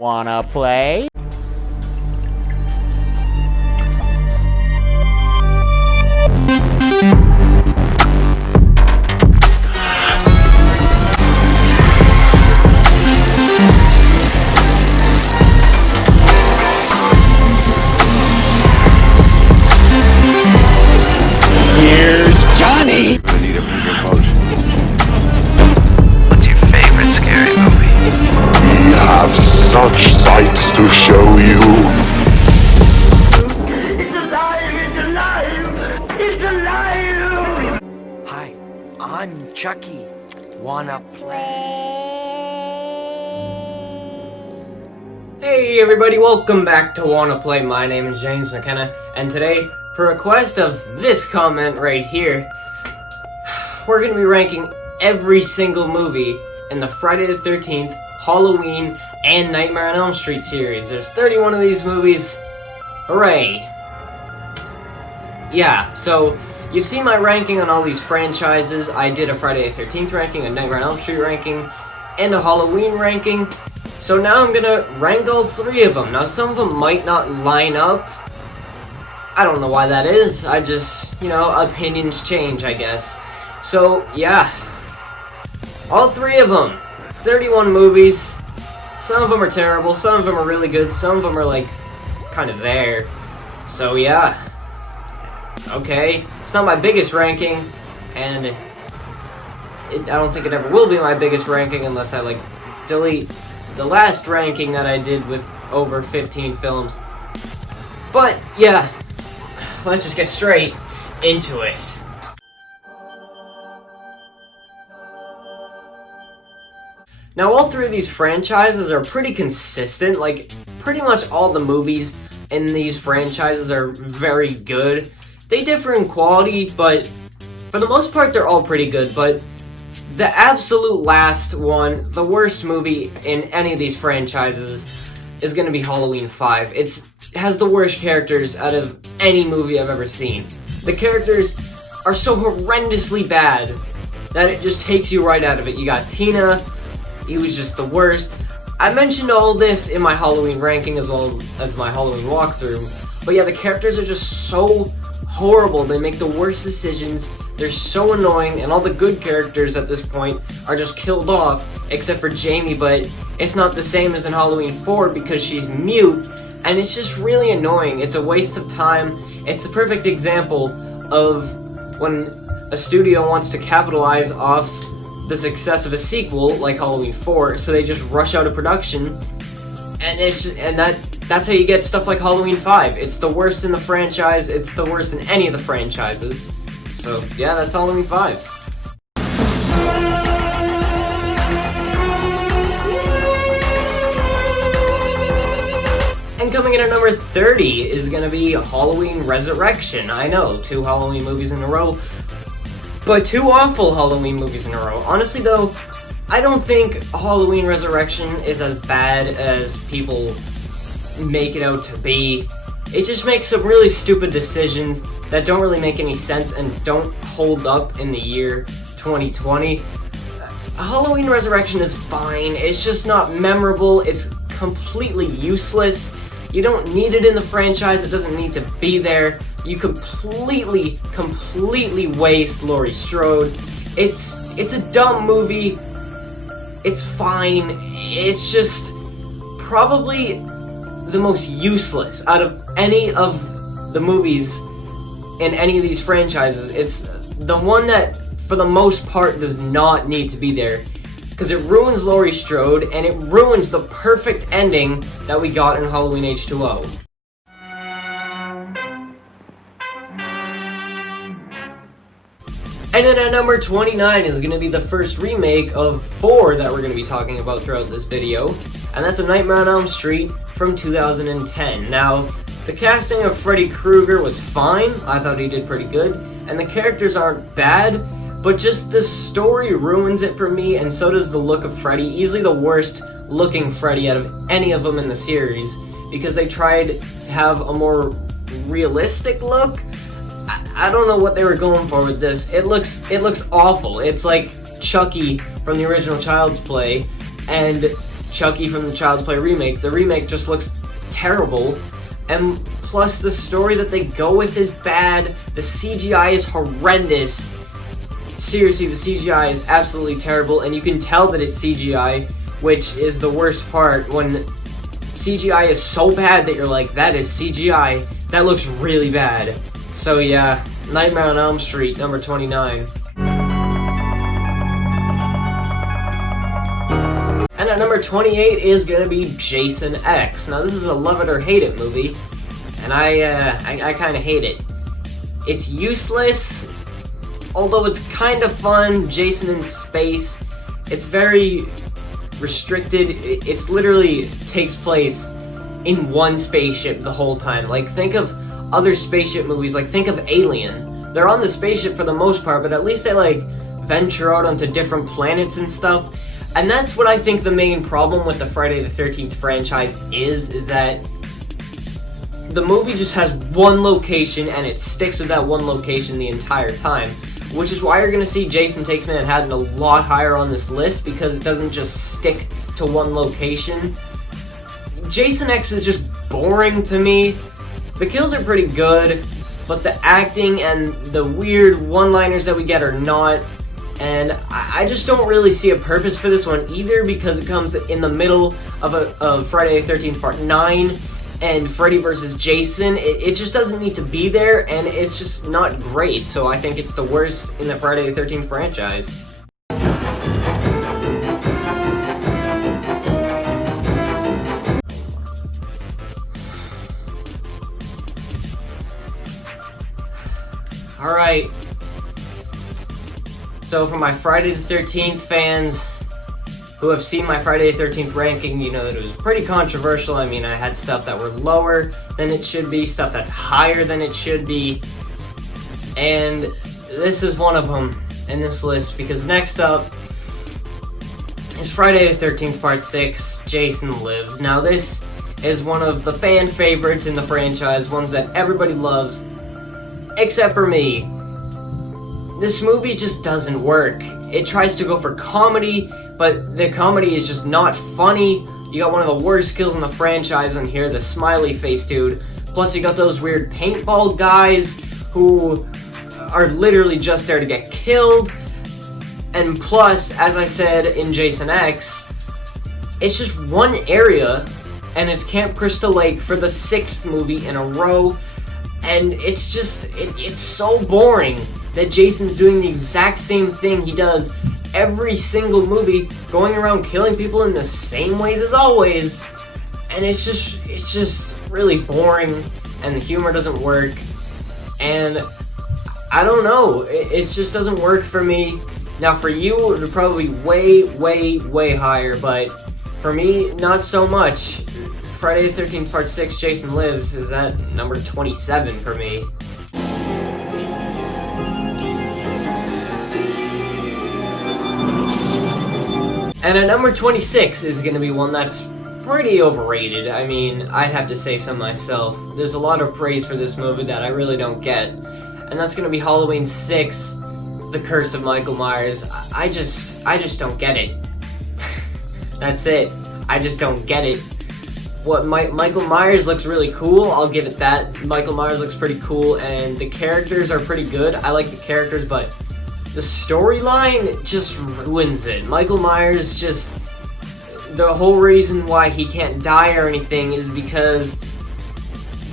Wanna play? Here's Johnny! I need a bigger boat. What's your favorite scary movie? We have such sights to show you. It's alive! It's alive! It's alive! Hi, I'm Chucky. Wanna play? Hey everybody, welcome back to Wanna Play. My name is James McKenna, and today, per request of this comment right here, we're gonna be ranking every single movie in the Friday the 13th, Halloween, and Nightmare on Elm Street series. There's 31 of these movies. Hooray! Yeah, so you've seen my ranking on all these franchises. I did a Friday the 13th ranking, a Nightmare on Elm Street ranking, and a Halloween ranking. So now I'm gonna rank all three of them. Now some of them might not line up. I don't know why that is. I just, opinions change, I guess. So, yeah. All three of them. 31 movies. Some of them are terrible, some of them are really good, some of them are like, kind of there. So yeah. Okay. It's not my biggest ranking, and I don't think it ever will be my biggest ranking unless I delete the last ranking that I did with over 15 films. But yeah, let's just get straight into it. Now all three of these franchises are pretty consistent. Pretty much all the movies in these franchises are very good. They differ in quality, but for the most part they're all pretty good. But the absolute last one, the worst movie in any of these franchises, is going to be Halloween 5. It has the worst characters out of any movie I've ever seen. The characters are so horrendously bad that it just takes you right out of it. You got Tina, he was just the worst. I mentioned all this in my Halloween ranking as well as my Halloween walkthrough. But yeah, the characters are just so horrible. They make the worst decisions. They're so annoying, and all the good characters at this point are just killed off, except for Jamie, but it's not the same as in Halloween 4 because she's mute, and it's just really annoying. It's a waste of time. It's the perfect example of when a studio wants to capitalize off the success of a sequel like Halloween 4, so they just rush out of production, and that's how you get stuff like Halloween 5. It's the worst in the franchise. It's the worst in any of the franchises. So yeah, that's Halloween 5. And coming in at number 30 is gonna be Halloween Resurrection. I know, 2 Halloween movies in a row, but 2 awful Halloween movies in a row. Honestly though, I don't think Halloween Resurrection is as bad as people make it out to be. It just makes some really stupid decisions that don't really make any sense and don't hold up in the year 2020. Halloween Resurrection is fine, it's just not memorable, it's completely useless. You don't need it in the franchise, it doesn't need to be there. You completely waste Laurie Strode. It's a dumb movie. It's fine. It's just probably the most useless out of any of the movies in any of these franchises. It's the one that, for the most part, does not need to be there. Because it ruins Laurie Strode, and it ruins the perfect ending that we got in Halloween H2O. And then at number 29 is going to be the first remake of 4 that we're going to be talking about throughout this video. And that's A Nightmare on Elm Street from 2010. Now, the casting of Freddy Krueger was fine. I thought he did pretty good. And the characters aren't bad, but just the story ruins it for me, and so does the look of Freddy. Easily the worst looking Freddy out of any of them in the series, because they tried to have a more realistic look. I don't know what they were going for with this. It looks awful. It's like Chucky from the original Child's Play, and Chucky from the Child's Play remake. The remake just looks terrible, and plus the story that they go with is bad. The CGI is horrendous. Seriously, the CGI is absolutely terrible, and you can tell that it's CGI, which is the worst part, when CGI is so bad that you're like, that is CGI, that looks really bad. So yeah, Nightmare on Elm Street, number 29. And at number 28 is gonna be Jason X. Now this is a love it or hate it movie, and I kinda hate it. It's useless, although it's kind of fun. Jason in space. It's very restricted. It's literally takes place in one spaceship the whole time. Like, think of other spaceship movies, like think of Alien. They're on the spaceship for the most part, but at least they like venture out onto different planets and stuff. And that's what I think the main problem with the Friday the 13th franchise is that the movie just has one location and it sticks with that one location the entire time. Which is why you're going to see Jason Takes Manhattan a lot higher on this list, because it doesn't just stick to one location. Jason X is just boring to me. The kills are pretty good, but the acting and the weird one-liners that we get are not. And I just don't really see a purpose for this one either, because it comes in the middle of Friday the 13th Part 9 and Freddy vs. Jason. It just doesn't need to be there, and it's just not great. So I think it's the worst in the Friday the 13th franchise. Alright. So for my Friday the 13th fans who have seen my Friday the 13th ranking, you know that it was pretty controversial. I mean, I had stuff that were lower than it should be, stuff that's higher than it should be, and this is one of them in this list, because next up is Friday the 13th Part 6, Jason Lives. Now this is one of the fan favorites in the franchise, ones that everybody loves, except for me. This movie just doesn't work. It tries to go for comedy, but the comedy is just not funny. You got one of the worst kills in the franchise in here, the smiley face dude. Plus you got those weird paintball guys who are literally just there to get killed. And plus, as I said in Jason X, it's just one area, and it's Camp Crystal Lake for the 6th movie in a row. And it's just, it's so boring that Jason's doing the exact same thing he does every single movie, going around killing people in the same ways as always. And it's just really boring, and the humor doesn't work. And I don't know, it just doesn't work for me. Now for you, it would probably be way higher, but for me, not so much. Friday the 13th Part 6, Jason Lives, is at number 27 for me. And at number 26 is going to be one that's pretty overrated. I mean, I'd have to say so myself. There's a lot of praise for this movie that I really don't get. And that's going to be Halloween 6, The Curse of Michael Myers. I just don't get it. That's it. I just don't get it. What, Michael Myers looks really cool, I'll give it that. Michael Myers looks pretty cool, and the characters are pretty good. I like the characters, but the storyline just ruins it. Michael Myers just... The whole reason why he can't die or anything is because...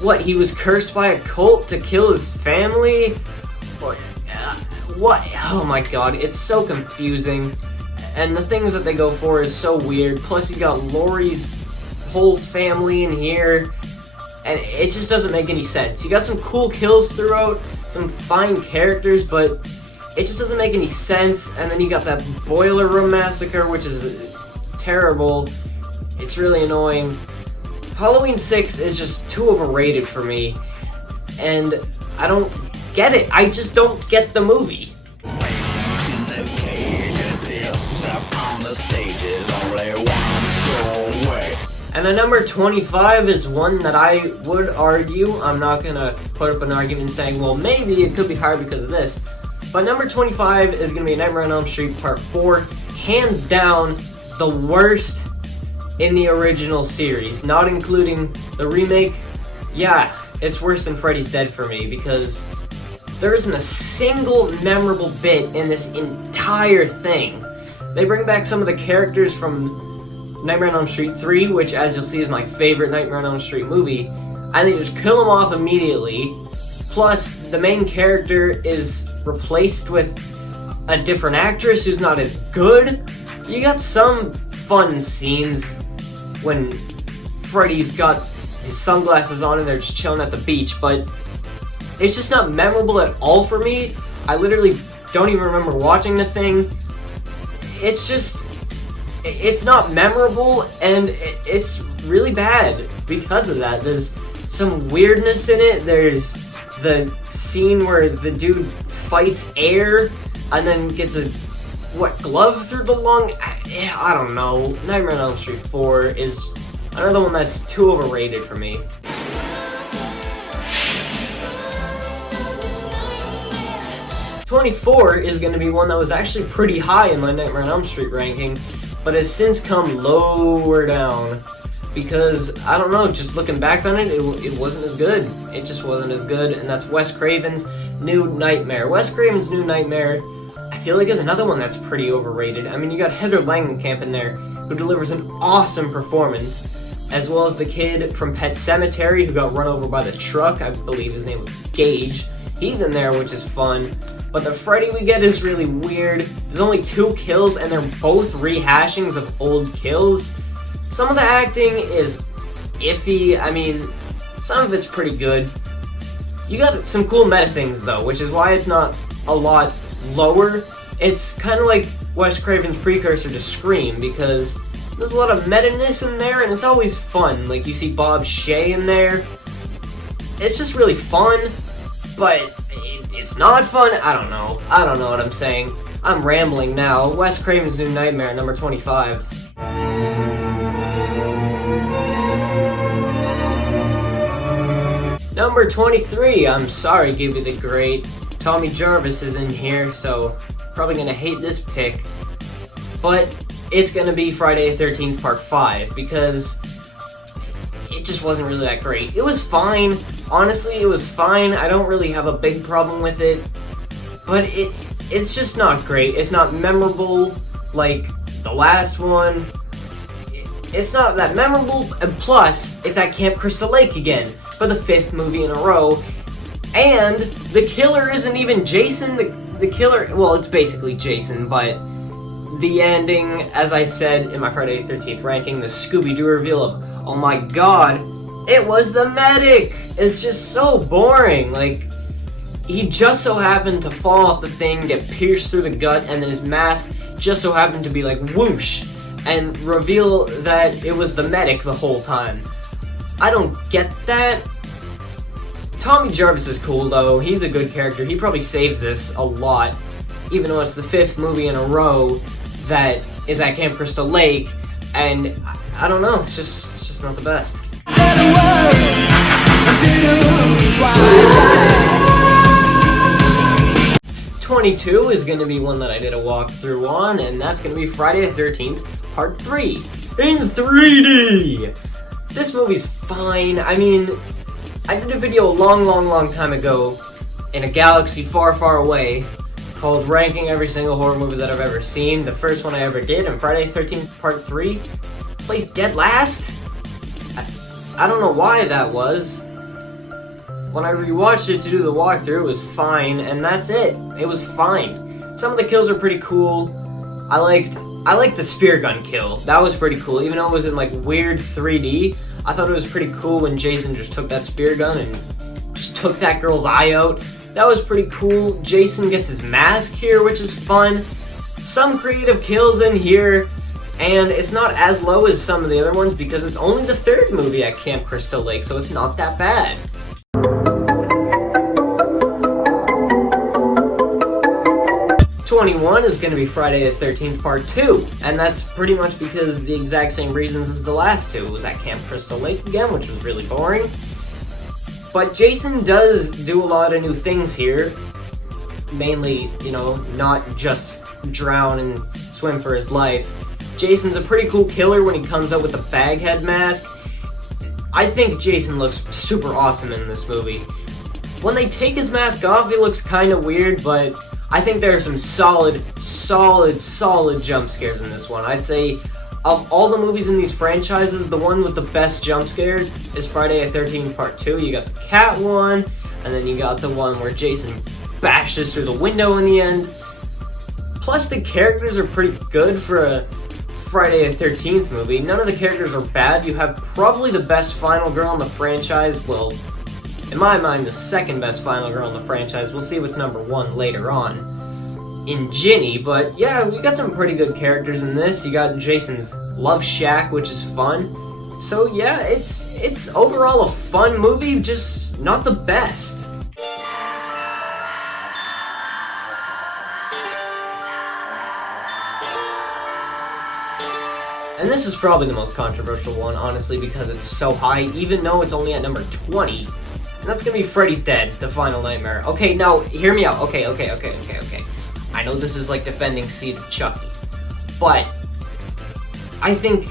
What, he was cursed by a cult to kill his family? What? Oh my god, it's so confusing. And the things that they go for is so weird. Plus you got Laurie's whole family in here, and it just doesn't make any sense. You got some cool kills throughout, some fine characters, but it just doesn't make any sense. And then you got that Boiler Room Massacre, which is terrible. It's really annoying. Halloween 6 is just too overrated for me, and I don't get it. I just don't get the movie. And the number 25 is one that I would argue, I'm not gonna put up an argument saying, well, maybe it could be higher because of this, but number 25 is gonna be Nightmare on Elm Street Part 4, hands down the worst in the original series, not including the remake. Yeah, it's worse than Freddy's Dead for me, because there isn't a single memorable bit in this entire thing. They bring back some of the characters from Nightmare on Elm Street 3, which, as you'll see, is my favorite Nightmare on Elm Street movie, and they just kill them off immediately. Plus, the main character is replaced with a different actress who's not as good. You got some fun scenes when Freddy's got his sunglasses on and they're just chilling at the beach, but it's just not memorable at all for me. I literally don't even remember watching the thing. It's not memorable, and it's really bad because of that. There's some weirdness in it. There's the scene where the dude fights air and then gets a glove through the lung. I don't know. Nightmare on Elm Street 4 is another one that's too overrated for me. '24 is going to be one that was actually pretty high in my Nightmare on Elm Street ranking, but has since come lower down because, I don't know, just looking back on it, it wasn't as good. It just wasn't as good, and that's Wes Craven's New Nightmare. Wes Craven's New Nightmare, I feel like, is another one that's pretty overrated. I mean, you got Heather Langenkamp in there, who delivers an awesome performance, as well as the kid from Pet Sematary who got run over by the truck. I believe his name was Gage. He's in there, which is fun. But the Freddy we get is really weird. There's only 2 kills, and they're both rehashings of old kills. Some of the acting is iffy. I mean, some of it's pretty good. You got some cool meta things, though, which is why it's not a lot lower. It's kind of like Wes Craven's precursor to Scream, because there's a lot of meta-ness in there, and it's always fun. Like, you see Bob Shea in there. It's just really fun, but it's not fun. I don't know what I'm saying. I'm rambling now. Wes Craven's New Nightmare, number 25. Number 23, I'm sorry, Gibby the Great. Tommy Jarvis is in here, so probably gonna hate this pick. But it's gonna be Friday the 13th Part 5, because it just wasn't really that great. It was fine. Honestly, it was fine. I don't really have a big problem with it. But it's just not great. It's not memorable like the last one. It's not that memorable, and plus, it's at Camp Crystal Lake again for the 5th movie in a row. And the killer isn't even Jason. The killer, well, it's basically Jason, but the ending, as I said in my Friday the 13th ranking, the Scooby-Doo reveal of, oh my god, it was the medic! It's just so boring. Like, he just so happened to fall off the thing, get pierced through the gut, and then his mask just so happened to be like whoosh, and reveal that it was the medic the whole time. I don't get that. Tommy Jarvis is cool though. He's a good character. He probably saves this a lot, even though it's the 5th movie in a row that is at Camp Crystal Lake, and I don't know, it's just not the best. 22 is going to be one that I did a walkthrough on, and that's going to be Friday the 13th, Part 3, in 3D! This movie's fine. I mean, I did a video a long time ago in a galaxy far, far away called Ranking Every Single Horror Movie That I've Ever Seen. The first one I ever did, and Friday the 13th Part 3 plays dead last? I don't know why that was. When I rewatched it to do the walkthrough, it was fine, and that's it. It was fine. Some of the kills are pretty cool. I liked the spear gun kill. That was pretty cool, even though it was in like weird 3D. I thought it was pretty cool when Jason just took that spear gun and just took that girl's eye out. That was pretty cool. Jason gets his mask here, which is fun. Some creative kills in here, and it's not as low as some of the other ones because it's only the 3rd movie at Camp Crystal Lake, so it's not that bad. '21 is going to be Friday the 13th Part 2, and that's pretty much because the exact same reasons as the last two. It was at Camp Crystal Lake again, which was really boring. But Jason does do a lot of new things here. Mainly, you know, not just drown and swim for his life. Jason's a pretty cool killer when he comes up with the baghead mask. I think Jason looks super awesome in this movie. When they take his mask off, he looks kind of weird, but I think there are some solid jump scares in this one. I'd say of all the movies in these franchises, the one with the best jump scares is Friday the 13th Part 2. You got the cat one, and then you got the one where Jason bashes through the window in the end. Plus, the characters are pretty good for a Friday the 13th movie. None of the characters are bad. You have probably the best final girl in the franchise. Well, in my mind, the second best final girl in the franchise. We'll see what's number one later on in Ginny. But yeah, we got some pretty good characters in this. You got Jason's love shack, which is fun. So yeah, it's overall a fun movie, just not the best. And this is probably the most controversial one, honestly, because it's so high, even though it's only at number 20. And that's gonna be Freddy's Dead, The Final Nightmare. Okay, now, hear me out. Okay. I know this is like defending Seed of Chucky, but I think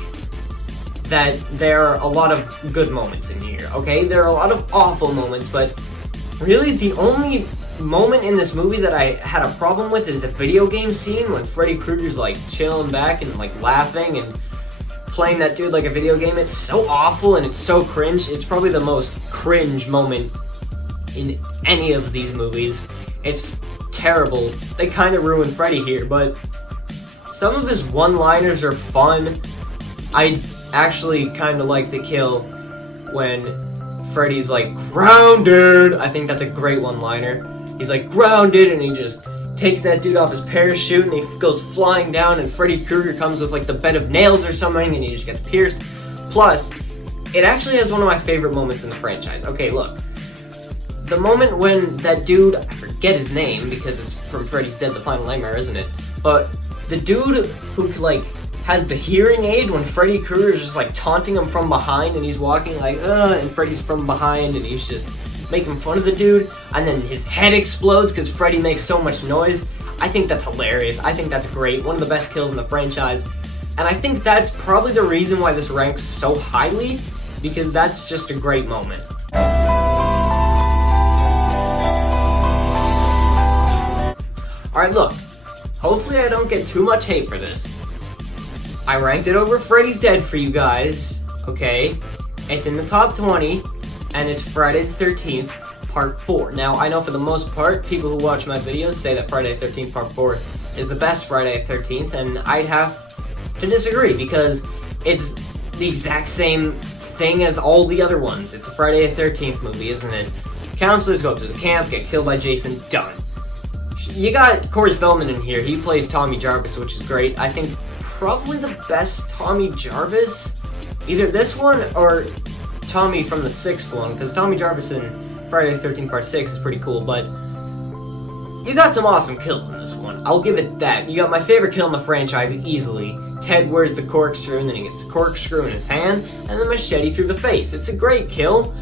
that there are a lot of good moments in here, okay? There are a lot of awful moments, but really the only moment in this movie that I had a problem with is the video game scene when Freddy Krueger's like chilling back and like laughing and playing that dude like a video game. It's so awful and it's so cringe. It's probably the most cringe moment in any of these movies. It's terrible. They kind of ruined Freddy here, but some of his one-liners are fun. I actually kind of like the kill when Freddy's like, grounded! I think that's a great one-liner. He's like, grounded, and he just takes that dude off his parachute and he goes flying down, and Freddy Krueger comes with like the bed of nails or something and he just gets pierced. Plus, it actually has one of my favorite moments in the franchise. Okay, look. The moment when that dude, I forget his name because it's from Freddy's Dead, The Final Nightmare, isn't it? But the dude who like has the hearing aid when Freddy Krueger is just like taunting him from behind and he's walking like, and Freddy's from behind and he's just making fun of the dude, and then his head explodes because Freddy makes so much noise. I think that's hilarious. I think that's great. One of the best kills in the franchise. And I think that's probably the reason why this ranks so highly, because that's just a great moment. Alright, look. Hopefully I don't get too much hate for this. I ranked it over Freddy's Dead for you guys, okay? It's in the top 20. And it's Friday the 13th, Part 4. Now, I know for the most part, people who watch my videos say that Friday the 13th, Part 4 is the best Friday the 13th, and I'd have to disagree, because it's the exact same thing as all the other ones. It's a Friday the 13th movie, isn't it? Counselors go up to the camp, get killed by Jason, done. You got Corey Feldman in here. He plays Tommy Jarvis, which is great. I think probably the best Tommy Jarvis, either this one or Tommy from the 6th one, because Tommy Jarvis in Friday the 13th Part 6 is pretty cool, but you got some awesome kills in this one. I'll give it that. You got my favorite kill in the franchise easily. Ted wears the corkscrew and then he gets the corkscrew in his hand and the machete through the face. It's a great kill.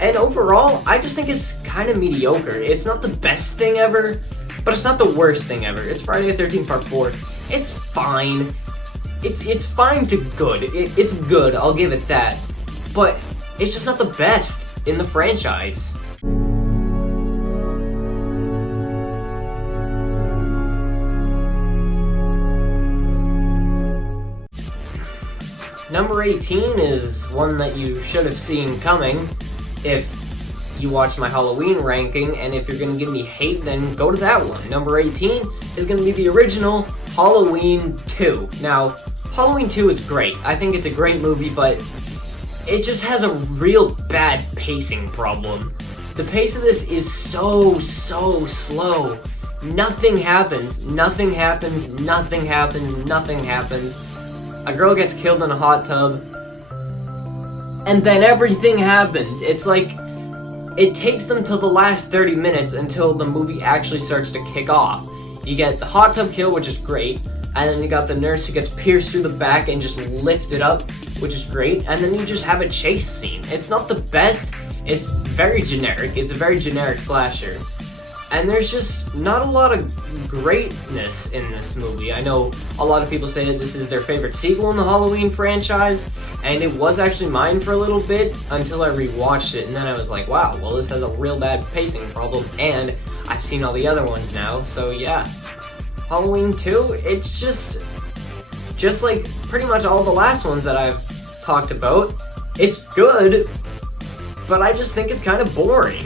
And overall, I just think it's kind of mediocre. It's not the best thing ever, but it's not the worst thing ever. It's Friday the 13th Part 4. It's fine. It's fine to good. It's good, I'll give it that. But it's just not the best in the franchise. Number 18 is one that you should have seen coming if you watched my Halloween ranking, and if you're going to give me hate, then go to that one. Number 18 is going to be the original Halloween 2. Now, Halloween 2 is great. I think it's a great movie, but it just has a real bad pacing problem. The pace of this is so slow. Nothing happens. A girl gets killed in a hot tub, and then everything happens. It's like, it takes them till the last 30 minutes until the movie actually starts to kick off. You get the hot tub kill, which is great, and then you got the nurse who gets pierced through the back and just lifted up, which is great, and then you just have a chase scene. It's not the best, it's very generic, it's a very generic slasher. And there's just not a lot of greatness in this movie. I know a lot of people say that this is their favorite sequel in the Halloween franchise, and it was actually mine for a little bit until I rewatched it, and then I was like, wow, well, this has a real bad pacing problem, and I've seen all the other ones now, so yeah. Halloween 2, it's just like pretty much all the last ones that I've talked about. It's good, but I just think it's kind of boring.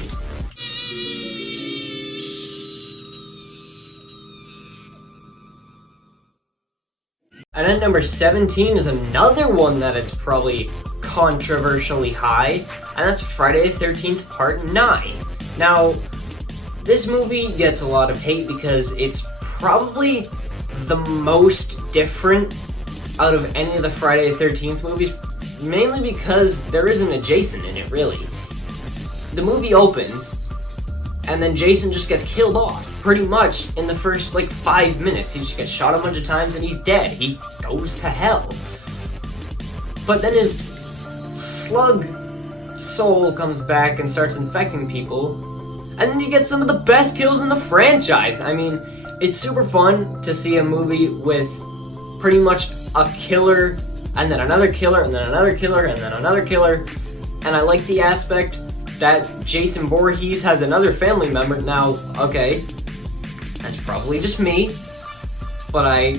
And at number 17 is another one that it's probably controversially high, and that's Friday the 13th Part 9. Now, this movie gets a lot of hate because it's probably the most different out of any of the Friday the 13th movies, mainly because there isn't a Jason in it, really. The movie opens, and then Jason just gets killed off, pretty much in the first, 5 minutes. He just gets shot a bunch of times and he's dead. He goes to hell. But then his slug soul comes back and starts infecting people, and then you get some of the best kills in the franchise. I mean, it's super fun to see a movie with pretty much a killer, and then another killer, and then another killer, and then another killer, and I like the aspect that Jason Voorhees has another family member. Now, okay, that's probably just me, but I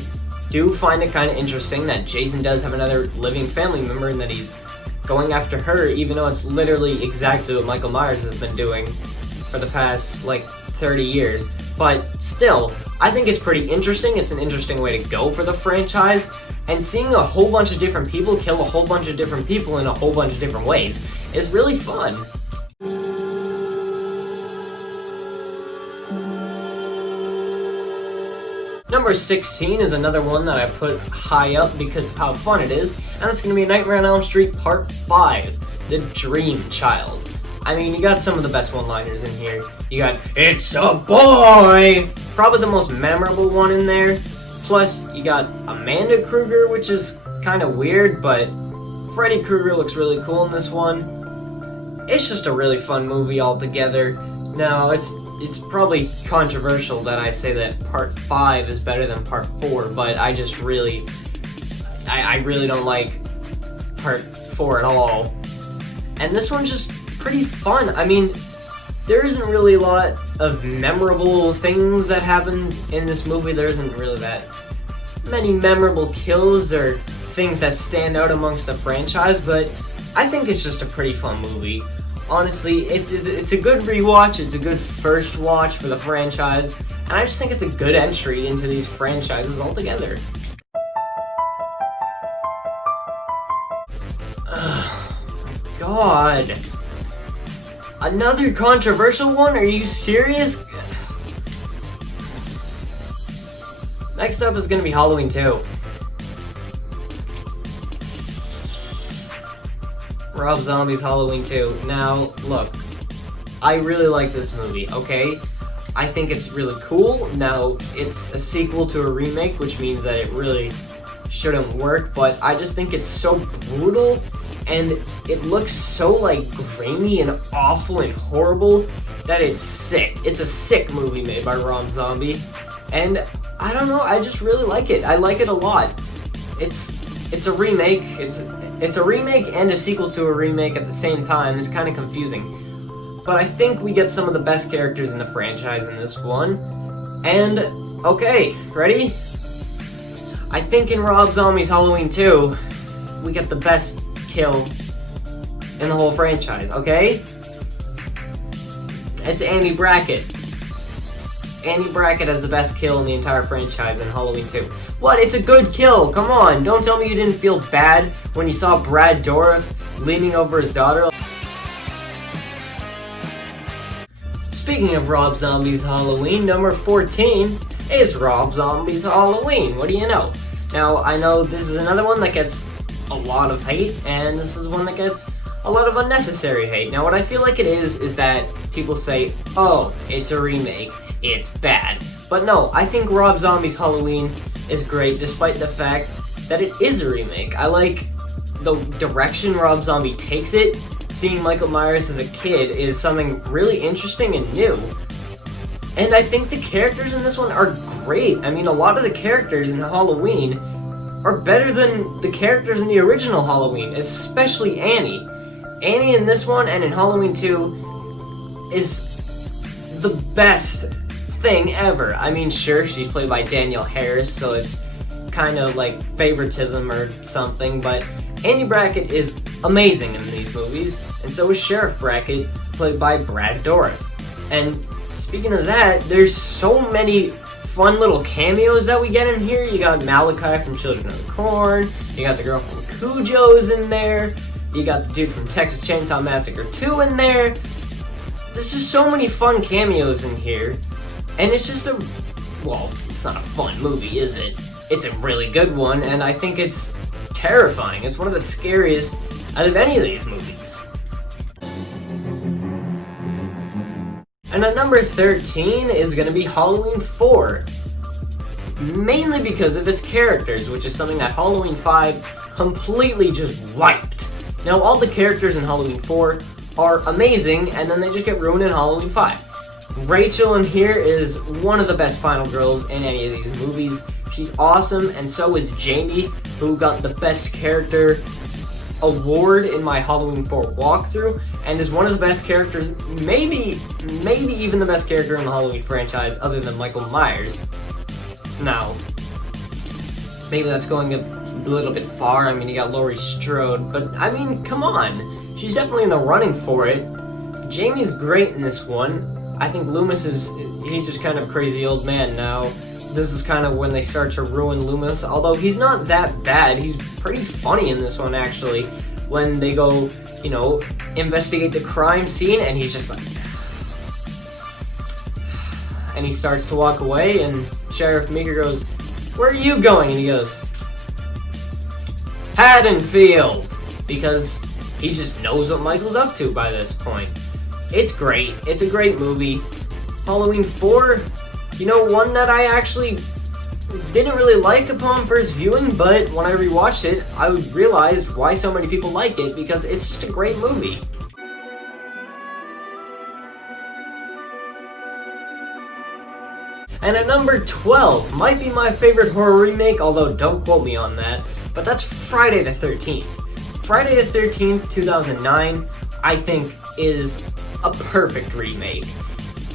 do find it kind of interesting that Jason does have another living family member and that he's going after her, even though it's literally exactly what Michael Myers has been doing for the past, 30 years. But still, I think it's pretty interesting. It's an interesting way to go for the franchise, and seeing a whole bunch of different people kill a whole bunch of different people in a whole bunch of different ways is really fun. Number 16 is another one that I put high up because of how fun it is, and it's going to be Nightmare on Elm Street Part 5, The Dream Child. I mean, you got some of the best one-liners in here. You got, "It's a boy!" Probably the most memorable one in there. Plus, you got Amanda Krueger, which is kind of weird, but Freddy Krueger looks really cool in this one. It's just a really fun movie altogether. Now, it's probably controversial that I say that Part 5 is better than Part 4, but I just really, I really don't like Part 4 at all. And this one's just pretty fun. I mean, there isn't really a lot of memorable things that happens in this movie. There isn't really that many memorable kills or things that stand out amongst the franchise, but I think it's just a pretty fun movie. Honestly, it's a good rewatch, it's a good first watch for the franchise, and I just think it's a good entry into these franchises altogether. God. Another controversial one? Are you serious? Next up is gonna be Halloween 2. Rob Zombie's Halloween 2. Now, look, I really like this movie, okay? I think it's really cool. Now, it's a sequel to a remake, which means that it really shouldn't work, but I just think it's so brutal, and it looks so, grainy and awful and horrible that it's sick. It's a sick movie made by Rob Zombie, and I don't know, I just really like it. I like it a lot. It's a remake. It's a remake and a sequel to a remake at the same time. It's kind of confusing. But I think we get some of the best characters in the franchise in this one. And, okay, ready? I think in Rob Zombie's Halloween 2, we get the best kill in the whole franchise, okay? It's Andy Brackett. Andy Brackett has the best kill in the entire franchise in Halloween 2. What? It's a good kill! Come on! Don't tell me you didn't feel bad when you saw Brad Dourif leaning over his daughter. Speaking of Rob Zombie's Halloween, number 14 is Rob Zombie's Halloween. What do you know? Now, I know this is another one that gets a lot of hate, and this is one that gets a lot of unnecessary hate. Now, what I feel like it is that people say, oh, it's a remake, it's bad. But no, I think Rob Zombie's Halloween is great, despite the fact that it is a remake. I like the direction Rob Zombie takes it. Seeing Michael Myers as a kid is something really interesting and new. And I think the characters in this one are great. I mean, a lot of the characters in Halloween are better than the characters in the original Halloween, especially Annie. Annie in this one and in Halloween 2 is the best thing ever. I mean, sure, she's played by Danielle Harris, so it's kind of like favoritism or something, but Annie Brackett is amazing in these movies, and so is Sheriff Brackett, played by Brad Dourif. And speaking of that, there's so many fun little cameos that we get in here. You got Malachi from Children of the Corn, you got the girl from Cujo's in there, you got the dude from Texas Chainsaw Massacre 2 in there. There's just so many fun cameos in here, and it's just well, it's not a fun movie, is it? It's a really good one, and I think it's terrifying. It's one of the scariest out of any of these movies. And at number 13 is going to be Halloween 4. Mainly because of its characters, which is something that Halloween 5 completely just wiped. Now, all the characters in Halloween 4 are amazing, and then they just get ruined in Halloween 5. Rachel in here is one of the best final girls in any of these movies. She's awesome, and so is Jamie, who got the Best Character award in my Halloween 4 walkthrough, and is one of the best characters, maybe even the best character in the Halloween franchise, other than Michael Myers. Now, maybe that's going a little bit far. I mean, you got Laurie Strode, but I mean, come on. She's definitely in the running for it. Jamie's great in this one. I think Loomis he's just kind of a crazy old man now. This is kind of when they start to ruin Loomis, although he's not that bad. He's pretty funny in this one, actually, when they go, investigate the crime scene, and he's just like... And he starts to walk away, and Sheriff Meeker goes, "Where are you going?" And he goes, "Haddonfield," because he just knows what Michael's up to by this point. It's great. It's a great movie. Halloween 4... one that I actually didn't really like upon first viewing, but when I rewatched it, I realized why so many people like it, because it's just a great movie. And at number 12, might be my favorite horror remake, although don't quote me on that, but that's Friday the 13th. Friday the 13th, 2009, I think is a perfect remake.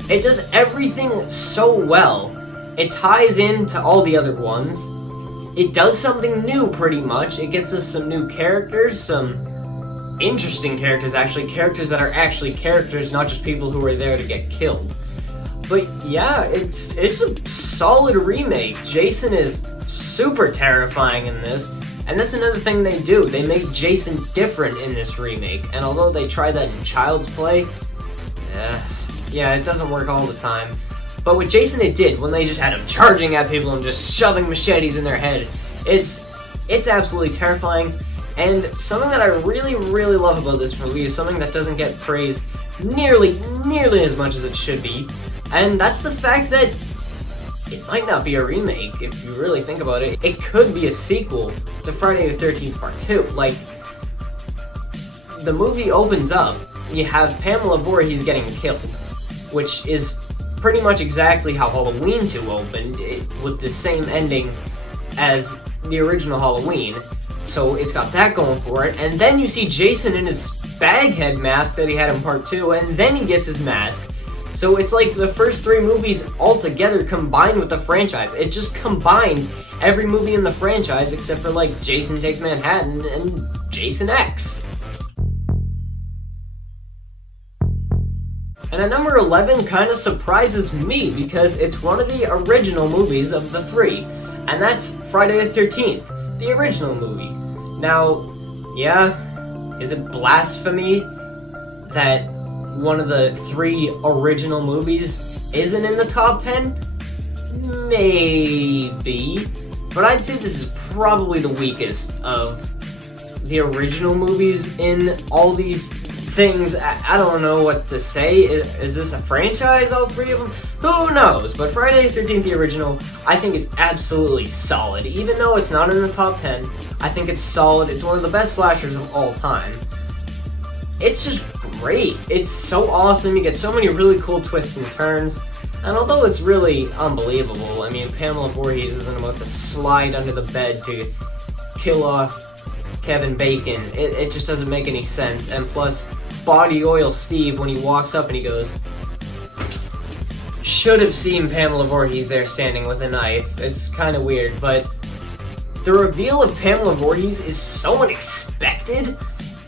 It does everything so well. It ties into all the other ones. It does something new, pretty much. It gets us some new characters, some interesting characters, actually. Characters that are actually characters, not just people who are there to get killed. But yeah, it's a solid remake. Jason is super terrifying in this. And that's another thing they do. They make Jason different in this remake. And although they try that in Child's Play, yeah, it doesn't work all the time. But with Jason it did, when they just had him charging at people and just shoving machetes in their head. It's absolutely terrifying, and something that I really, really love about this movie is something that doesn't get praised nearly as much as it should be, and that's the fact that it might not be a remake, if you really think about it. It could be a sequel to Friday the 13th Part 2. Like, the movie opens up, you have Pamela Voorhees getting killed, which is pretty much exactly how Halloween 2 opened, with the same ending as the original Halloween. So it's got that going for it, and then you see Jason in his Baghead mask that he had in Part 2, and then he gets his mask. So it's like the first 3 movies all together combined with the franchise. It just combines every movie in the franchise except for like Jason Takes Manhattan and Jason X. And at number 11 kind of surprises me because it's one of the original movies of the 3, and that's Friday the 13th, the original movie. Now, yeah, is it blasphemy that one of the 3 original movies isn't in the top 10? Maybe, but I'd say this is probably the weakest of the original movies in all these things. I don't know what to say. Is this a franchise, all 3 of them? Who knows? But Friday the 13th, the original, I think it's absolutely solid. Even though it's not in the top 10, I think it's solid. It's one of the best slashers of all time. It's just great. It's so awesome. You get so many really cool twists and turns. And although it's really unbelievable, I mean, Pamela Voorhees isn't about to slide under the bed to kill off Kevin Bacon. It just doesn't make any sense. And plus, Body Oil Steve, when he walks up and he goes, should have seen Pamela Voorhees there standing with a knife. It's kind of weird, but the reveal of Pamela Voorhees is so unexpected.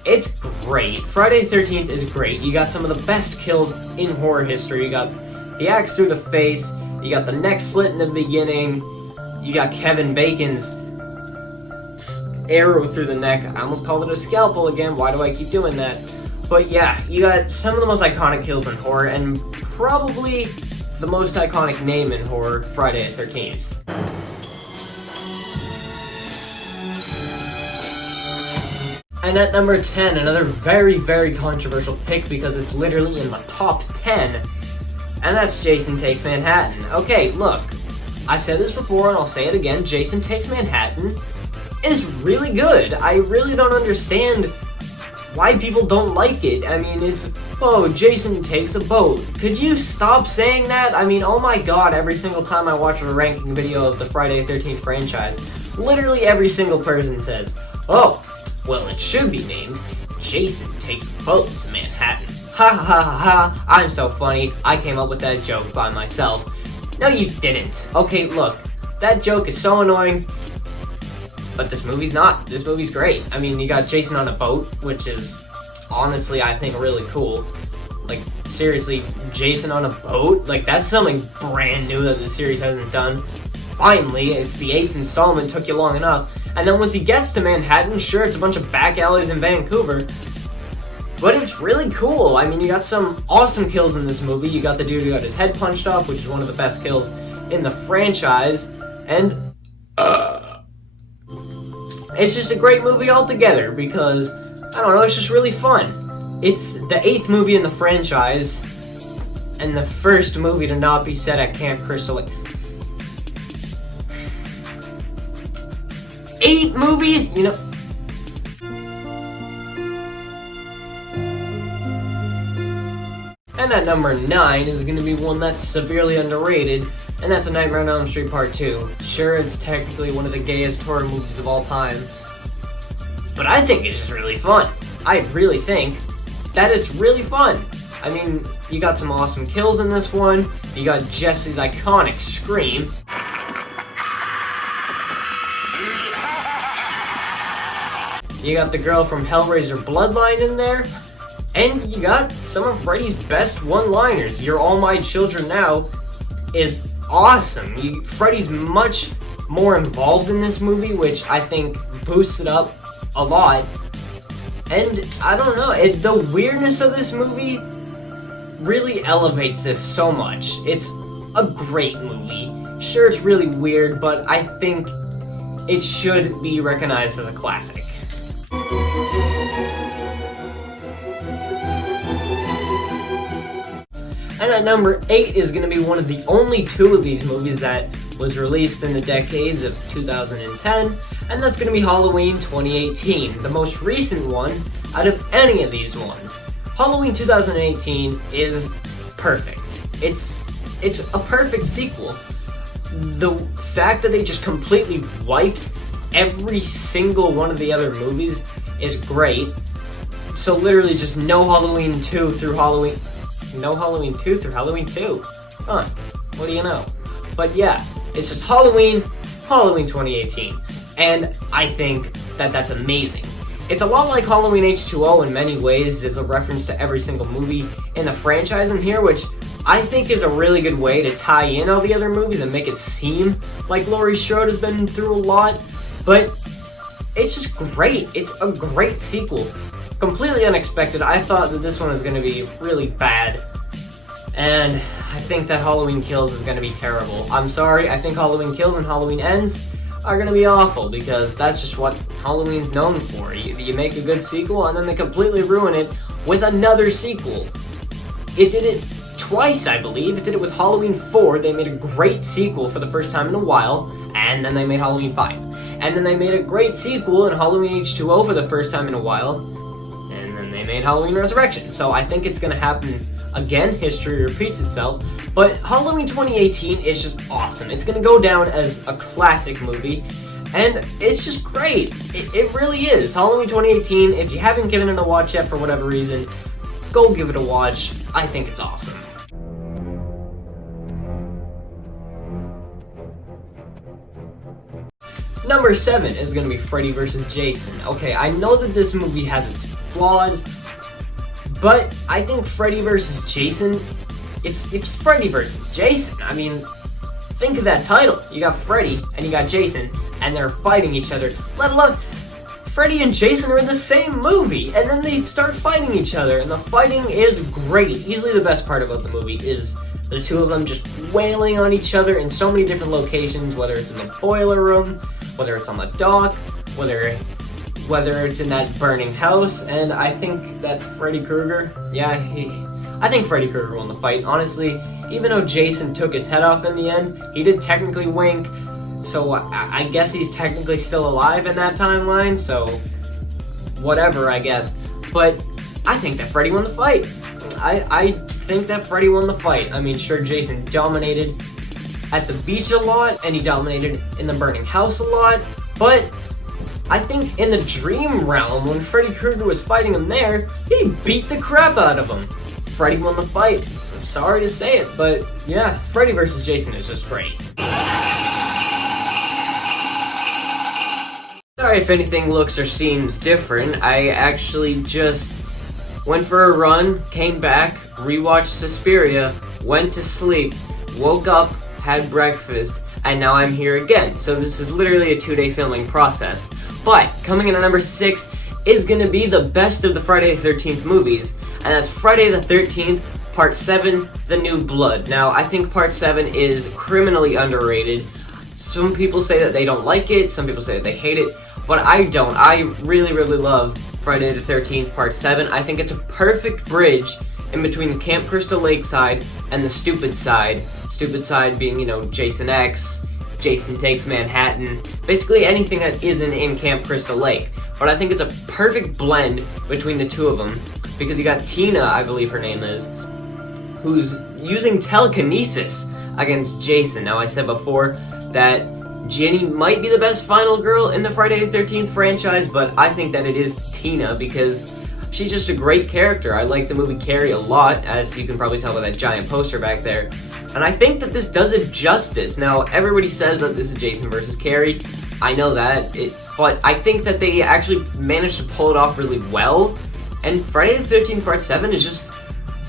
It's great. Friday the 13th is great. You got some of the best kills in horror history. You got the axe through the face, you got the neck slit in the beginning, you got Kevin Bacon's arrow through the neck. I almost called it a scalpel again, why do I keep doing that? But yeah, you got some of the most iconic kills in horror, and probably the most iconic name in horror, Friday the 13th. And at number 10, another very, very controversial pick because it's literally in the top 10, and that's Jason Takes Manhattan. Okay, look, I've said this before and I'll say it again, Jason Takes Manhattan is really good. I really don't understand why people don't like it. I mean, it's, oh, Jason takes a boat. Could you stop saying that? I mean, oh my god, every single time I watch a ranking video of the Friday the 13th franchise, literally every single person says, oh, well, it should be named Jason Takes a Boat to Manhattan. Ha ha ha ha, I'm so funny, I came up with that joke by myself. No, you didn't. Okay, look, that joke is so annoying, but this movie's not. This movie's great. I mean, you got Jason on a boat, which is honestly, I think, really cool. Like, seriously, Jason on a boat? Like, that's something brand new that the series hasn't done. Finally, it's the 8th installment, took you long enough. And then once he gets to Manhattan, sure, it's a bunch of back alleys in Vancouver, but it's really cool. I mean, you got some awesome kills in this movie. You got the dude who got his head punched off, which is one of the best kills in the franchise, and it's just a great movie altogether because, I don't know, it's just really fun. It's the 8th movie in the franchise, and the first movie to not be set at Camp Crystal Lake. 8 movies? You know... And at number 9 is going to be one that's severely underrated, and that's A Nightmare on Elm Street Part 2. Sure, it's technically one of the gayest horror movies of all time, but I think it's just really fun. I really think that it's really fun. I mean, you got some awesome kills in this one, you got Jesse's iconic scream, you got the girl from Hellraiser Bloodline in there, and you got some of Freddy's best one-liners. You're All My Children Now is awesome. Freddy's much more involved in this movie, which I think boosts it up a lot. And I don't know, the weirdness of this movie really elevates this so much. It's a great movie. Sure, it's really weird, but I think it should be recognized as a classic. And at number 8 is going to be one of the only 2 of these movies that was released in the decades of 2010, and that's going to be Halloween 2018, the most recent one out of any of these ones. Halloween 2018 is perfect. It's a perfect sequel. The fact that they just completely wiped every single one of the other movies is great. So literally just no Halloween 2 through Halloween... No Halloween 2 through Halloween 2. Huh. What do you know? But yeah, it's just Halloween 2018. And I think that that's amazing. It's a lot like Halloween H2O in many ways. It's a reference to every single movie in the franchise in here, which I think is a really good way to tie in all the other movies and make it seem like Laurie Strode has been through a lot. But it's just great. It's a great sequel. Completely unexpected. I thought that this one was going to be really bad, and I think that Halloween Kills is going to be terrible. I'm sorry, I think Halloween Kills and Halloween Ends are going to be awful, because that's just what Halloween's known for. You make a good sequel, and then they completely ruin it with another sequel. It did it twice, I believe. It did it with Halloween 4. They made a great sequel for the first time in a while, and then they made Halloween 5. And then they made a great sequel in Halloween H2O for the first time in a while, they made Halloween Resurrection. So I think it's going to happen Again, history repeats itself, but Halloween 2018 is just awesome. It's gonna go down as a classic movie, and it's just great. It really is. Halloween 2018, if you haven't given it a watch yet for whatever reason, go give it a watch. I think it's awesome. Number 7 is going to be Freddy vs. Jason. Okay, I know that this movie has its flaws, but I think Freddy vs. Jason, it's Freddy vs. Jason. I mean, think of that title. You got Freddy and you got Jason, and they're fighting each other. Let alone, Freddy and Jason are in the same movie, and then they start fighting each other, and the fighting is great. Easily the best part about the movie is the two of them just wailing on each other in so many different locations, whether it's in the boiler room, whether it's on the dock, whether it's in that burning house. And I think that Freddy Krueger, I think Freddy Krueger won the fight. Honestly, even though Jason took his head off in the end, he did technically wink, so I guess he's technically still alive in that timeline, so whatever, I guess. But I think that Freddy won the fight. I think that Freddy won the fight. I mean, sure, Jason dominated at the beach a lot, and he dominated in the burning house a lot, but I think in the dream realm, when Freddy Krueger was fighting him there, he beat the crap out of him. Freddy won the fight. I'm sorry to say it, but yeah, Freddy vs. Jason is just great. Sorry if anything looks or seems different. I actually just went for a run, came back, rewatched Suspiria, went to sleep, woke up, had breakfast, and now I'm here again. So this is literally a 2-day filming process. But coming in at number 6 is going to be the best of the Friday the 13th movies, and that's Friday the 13th, Part 7, The New Blood. Now, I think Part 7 is criminally underrated. Some people say that they don't like it, some people say that they hate it, but I don't. I really, really love Friday the 13th, Part 7. I think it's a perfect bridge in between the Camp Crystal Lake side and the Stupid side. Stupid side being, Jason X, Jason Takes Manhattan, basically anything that isn't in Camp Crystal Lake. But I think it's a perfect blend between the two of them, because you got Tina, I believe her name is, who's using telekinesis against Jason. Now, I said before that Jenny might be the best final girl in the Friday the 13th franchise, but I think that it is Tina, because she's just a great character. I like the movie Carrie a lot, as you can probably tell by that giant poster back there. And I think that this does it justice. Now, everybody says that this is Jason versus Carrie. I know that, but I think that they actually managed to pull it off really well. And Friday the 13th Part 7 is just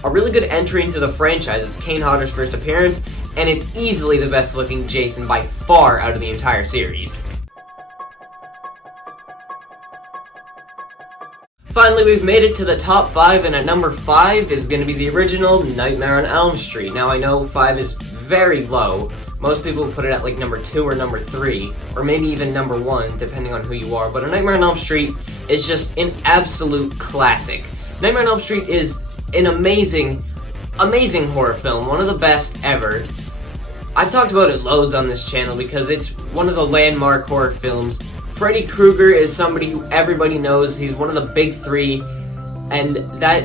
a really good entry into the franchise. It's Kane Hodder's first appearance, and it's easily the best looking Jason by far out of the entire series. Finally, we've made it to the top 5, and at number 5 is going to be the original Nightmare on Elm Street. Now, I know 5 is very low. Most people put it at like number 2 or number 3, or maybe even number 1, depending on who you are. But A Nightmare on Elm Street is just an absolute classic. Nightmare on Elm Street is an amazing, amazing horror film, one of the best ever. I've talked about it loads on this channel because it's one of the landmark horror films. Freddy Krueger is somebody who everybody knows. He's one of the big 3, and that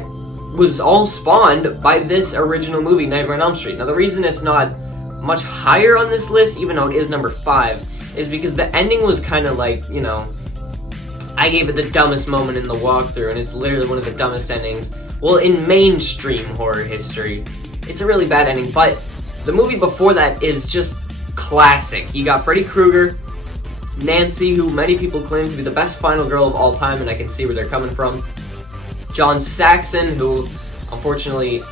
was all spawned by this original movie, Nightmare on Elm Street. Now, the reason it's not much higher on this list, even though it is number 5, is because the ending was kind of like, I gave it the dumbest moment in the walkthrough, and it's literally one of the dumbest endings, well, in mainstream horror history. It's a really bad ending, but the movie before that is just classic. You got Freddy Krueger, Nancy, who many people claim to be the best final girl of all time, and I can see where they're coming from. John Saxon, who unfortunately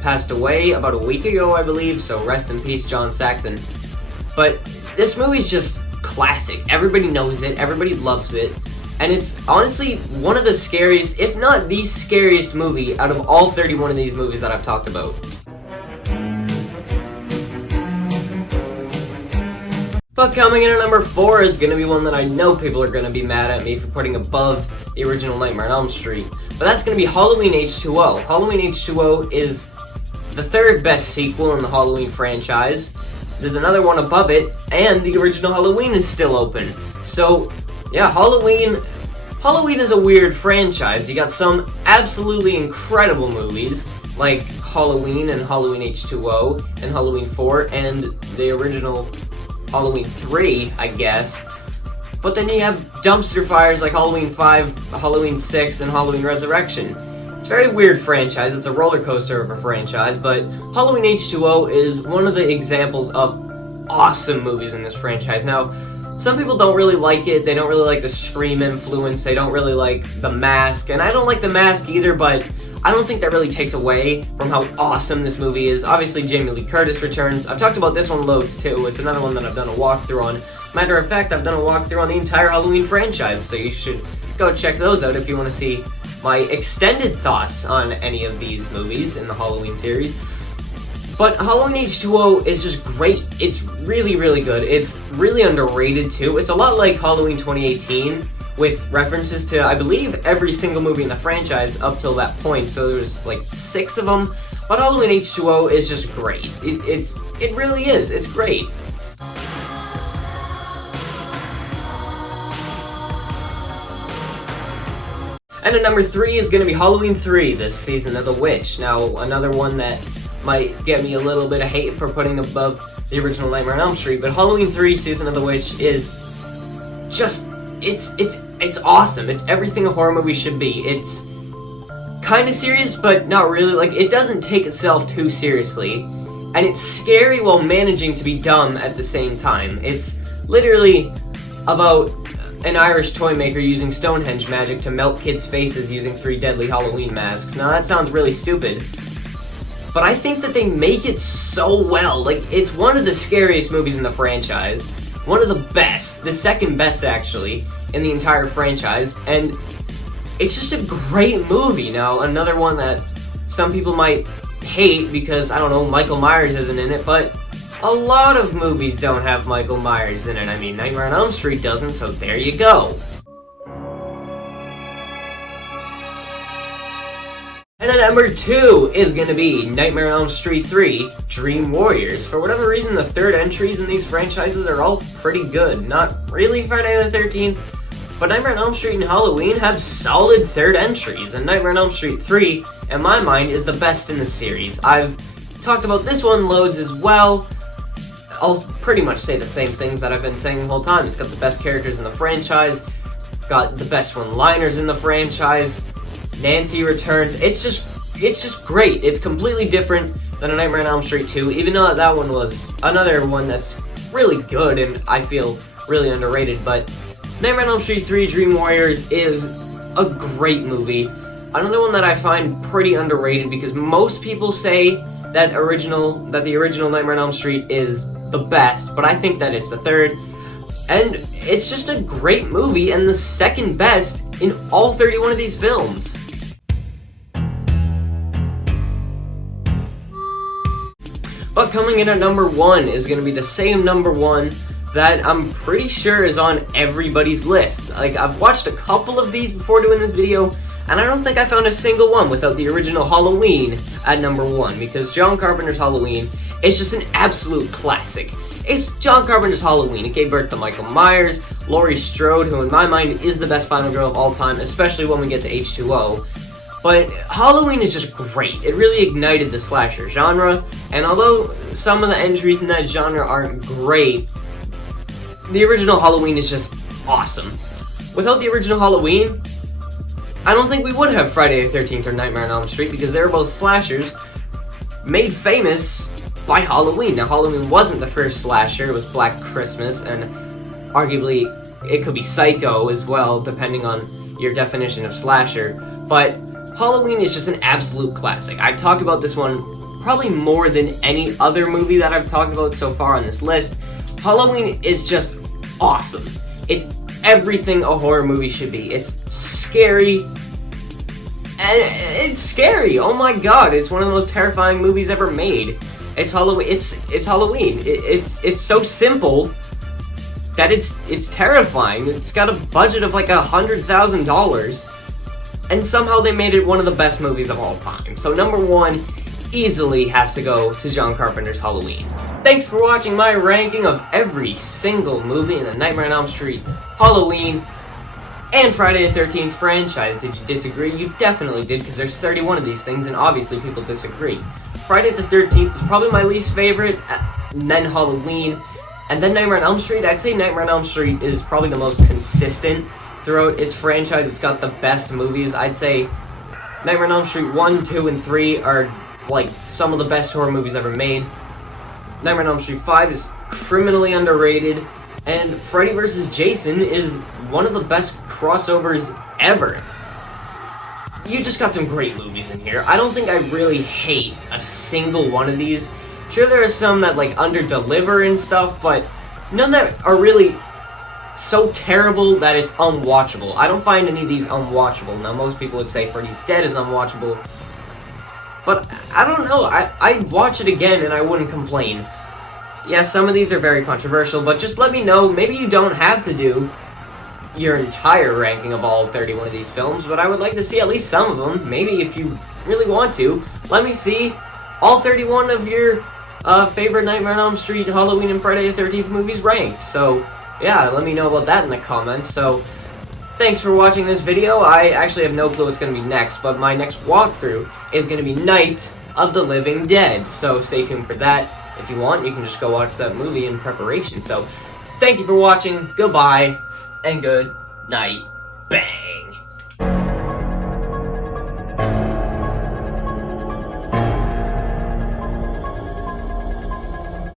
passed away about a week ago, I believe, so rest in peace, John Saxon. But this movie's just classic. Everybody knows it, everybody loves it, and it's honestly one of the scariest, if not the scariest movie out of all 31 of these movies that I've talked about. But coming in at number 4 is going to be one that I know people are going to be mad at me for putting above the original Nightmare on Elm Street. But that's going to be Halloween H2O. Halloween H2O is the 3rd best sequel in the Halloween franchise. There's another one above it, and the original Halloween is still open. So, yeah, Halloween Halloween is a weird franchise. You got some absolutely incredible movies, like Halloween and Halloween H2O, and Halloween 4, and the original Halloween 3, I guess. But then you have dumpster fires like Halloween 5, Halloween 6, and Halloween Resurrection. It's a very weird franchise. It's a roller coaster of a franchise, but Halloween H2O is one of the examples of awesome movies in this franchise. Now, some people don't really like it. They don't really like the Scream influence. They don't really like The Mask, and I don't like The Mask either, but I don't think that really takes away from how awesome this movie is. Obviously, Jamie Lee Curtis returns. I've talked about this one loads too. It's another one that I've done a walkthrough on. Matter of fact, I've done a walkthrough on the entire Halloween franchise, so you should go check those out if you want to see my extended thoughts on any of these movies in the Halloween series. But Halloween H2O is just great. It's really, really good. It's really underrated too. It's a lot like Halloween 2018, with references to, I believe, every single movie in the franchise up till that point, so there's like 6 of them. But Halloween H2O is just great. It really is. It's great. And at number 3 is going to be Halloween 3, the Season of the Witch. Now, another one that might get me a little bit of hate for putting above the original Nightmare on Elm Street, but Halloween 3, Season of the Witch is just, it's awesome. It's everything a horror movie should be. It's kind of serious, but not really. Like, it doesn't take itself too seriously, and it's scary while managing to be dumb at the same time. It's literally about an Irish toy maker using Stonehenge magic to melt kids' faces using 3 deadly Halloween masks. Now that sounds really stupid, but I think that they make it so well. Like, it's one of the scariest movies in the franchise. One of the best. The second best, actually, in the entire franchise. And it's just a great movie. Now, another one that some people might hate because, I don't know, Michael Myers isn't in it, but a lot of movies don't have Michael Myers in it. I mean, Nightmare on Elm Street doesn't, so there you go. And at number 2 is going to be Nightmare on Elm Street 3, Dream Warriors. For whatever reason, the third entries in these franchises are all pretty good. Not really Friday the 13th, but Nightmare on Elm Street and Halloween have solid third entries, and Nightmare on Elm Street 3, in my mind, is the best in the series. I've talked about this one loads as well. I'll pretty much say the same things that I've been saying the whole time. It's got the best characters in the franchise, got the best one-liners in the franchise, Nancy returns. It's just great. It's completely different than A Nightmare on Elm Street 2, even though that one was another one that's really good and I feel really underrated, but Nightmare on Elm Street 3 Dream Warriors is a great movie. Another one that I find pretty underrated because most people say that the original Nightmare on Elm Street is the best, but I think that it's the third. And it's just a great movie and the second best in all 31 of these films. But coming in at number 1 is going to be the same number 1 that I'm pretty sure is on everybody's list. Like, I've watched a couple of these before doing this video, and I don't think I found a single one without the original Halloween at number 1, because John Carpenter's Halloween is just an absolute classic. It's John Carpenter's Halloween. It gave birth to Michael Myers, Laurie Strode, who in my mind is the best final girl of all time, especially when we get to H2O. But Halloween is just great. It really ignited the slasher genre, and although some of the entries in that genre aren't great, the original Halloween is just awesome. Without the original Halloween, I don't think we would have Friday the 13th or Nightmare on Elm Street, because they're both slashers made famous by Halloween. Now, Halloween wasn't the first slasher, it was Black Christmas, and arguably it could be Psycho as well, depending on your definition of slasher, but Halloween is just an absolute classic. I've talked about this one probably more than any other movie that I've talked about so far on this list. Halloween is just awesome. It's everything a horror movie should be. It's scary, and it's scary. Oh my god, it's one of the most terrifying movies ever made. It's Halloween. It's Halloween. It's so simple that it's terrifying. It's got a budget of like $100,000. And somehow they made it one of the best movies of all time. So number 1 easily has to go to John Carpenter's Halloween. Thanks for watching my ranking of every single movie in the Nightmare on Elm Street Halloween and Friday the 13th franchise. Did you disagree? You definitely did, because there's 31 of these things, and obviously people disagree. Friday the 13th is probably my least favorite, and then Halloween, and then Nightmare on Elm Street. I'd say Nightmare on Elm Street is probably the most consistent throughout its franchise. It's got the best movies. I'd say Nightmare on Elm Street 1, 2, and 3 are, like, some of the best horror movies ever made. Nightmare on Elm Street 5 is criminally underrated, and Freddy vs. Jason is one of the best crossovers ever. You just got some great movies in here. I don't think I really hate a single one of these. Sure, there are some that, like, under-deliver and stuff, but none that are really so terrible that it's unwatchable. I don't find any of these unwatchable. Now, most people would say Freddy's Dead is unwatchable, but I don't know. I'd watch it again and I wouldn't complain. Yeah, some of these are very controversial, but just let me know. Maybe you don't have to do your entire ranking of all 31 of these films, but I would like to see at least some of them. Maybe if you really want to, let me see all 31 of your favorite Nightmare on Elm Street, Halloween, and Friday the 13th movies ranked. So, yeah, let me know about that in the comments. So, thanks for watching this video. I actually have no clue what's going to be next, but my next walkthrough is going to be Night of the Living Dead. So, stay tuned for that. If you want, you can just go watch that movie in preparation. So, thank you for watching, goodbye, and good night. Bang!